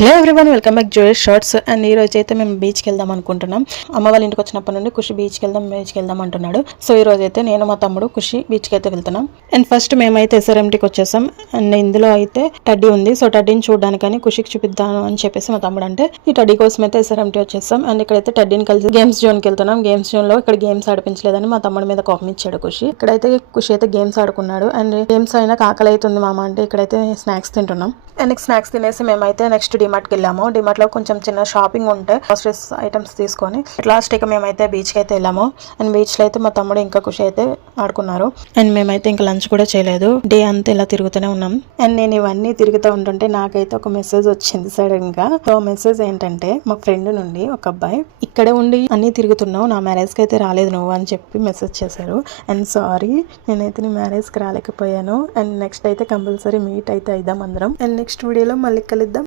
Hello everyone welcome back Joy shorts and ఈ రోజు అయితే మేము బీచ్కి వెళ్దాం అనుకుంటున్నాం. అమ్మ వాళ్ళ ఇంటికి వచ్చినప్పటి నుండి ఖుషి బీచ్కి వెళ్దాం బీచ్కి వెళ్దాం అంటున్నాడు. సో ఈ రోజు అయితే నేను మా తమ్ముడు ఖుషి బీచ్కి అయితే వెళ్తున్నాం. అండ్ ఫస్ట్ మేమైతే ఎస్ఆర్ఎంటీకి వచ్చేసాం. అండ్ ఇందులో అయితే టడ్డీ ఉంది. సో టడ్డీని చూడడానికని ఖుషికి చూపిద్దాను అని చెప్పేసి మా తమ్ముడు అంటే ఈ టడ్డీ కోసం అయితే ఎస్ఆర్ఎంటీ వచ్చేసాం. అండ్ ఇక్కడైతే టడ్డీని కలిసి గేమ్స్ జోన్కి వెళ్తున్నాం. గేమ్స్ జోన్లో ఇక్కడ గేమ్స్ ఆడిపించలేదని మా తమ్ముడి మీద కోపం ఇచ్చాడు ఖుషి. ఇక్కడైతే ఖుషి అయితే గేమ్స్ ఆడుకున్నాడు. అండ్ గేమ్స్ అయినా ఆకలి అవుతుంది మామ అంటే ఇక్కడైతే స్నాక్స్ తింటున్నాం. అండ్ స్నాక్స్ తినేసి మేమైతే నెక్స్ట్ డిమార్ట్కి వెళ్ళాము. డిమార్ట్లో కొంచెం చిన్న షాపింగ్ ఉంటే గ్రాసరీస్ ఐటమ్స్ తీసుకొని లాస్ట్ ఇక మేమైతే బీచ్కి అయితే వెళ్ళాము. అండ్ బీచ్లో అయితే మా తమ్ముడు ఇంకా ఖుషి అయితే ఆడుకున్నారు. అండ్ మేమైతే ఇంకా లంచ్ కూడా చేయలేదు. డే అంతా ఇలా తిరుగుతూనే ఉన్నాం. అండ్ నేను ఇవన్నీ తిరుగుతూ ఉంటుంటే నాకైతే ఒక మెసేజ్ వచ్చింది సడన్గా. సో మెసేజ్ ఏంటంటే మా ఫ్రెండ్ నుండి ఒక అబ్బాయి ఇక్కడే ఉండి అన్ని తిరుగుతున్నావు. నా మ్యారేజ్కి అయితే రాలేదు నువ్వు అని చెప్పి మెసేజ్ చేశారు. అండ్ సారీ నేనైతే నీ మ్యారేజ్కి రాలేకపోయాను. అండ్ నెక్స్ట్ అయితే కంపల్సరీ మీట్ అయితే అయిదాం అందరం. అండ్ నెక్స్ట్ వీడియోలో మళ్ళీ కలుద్దాం.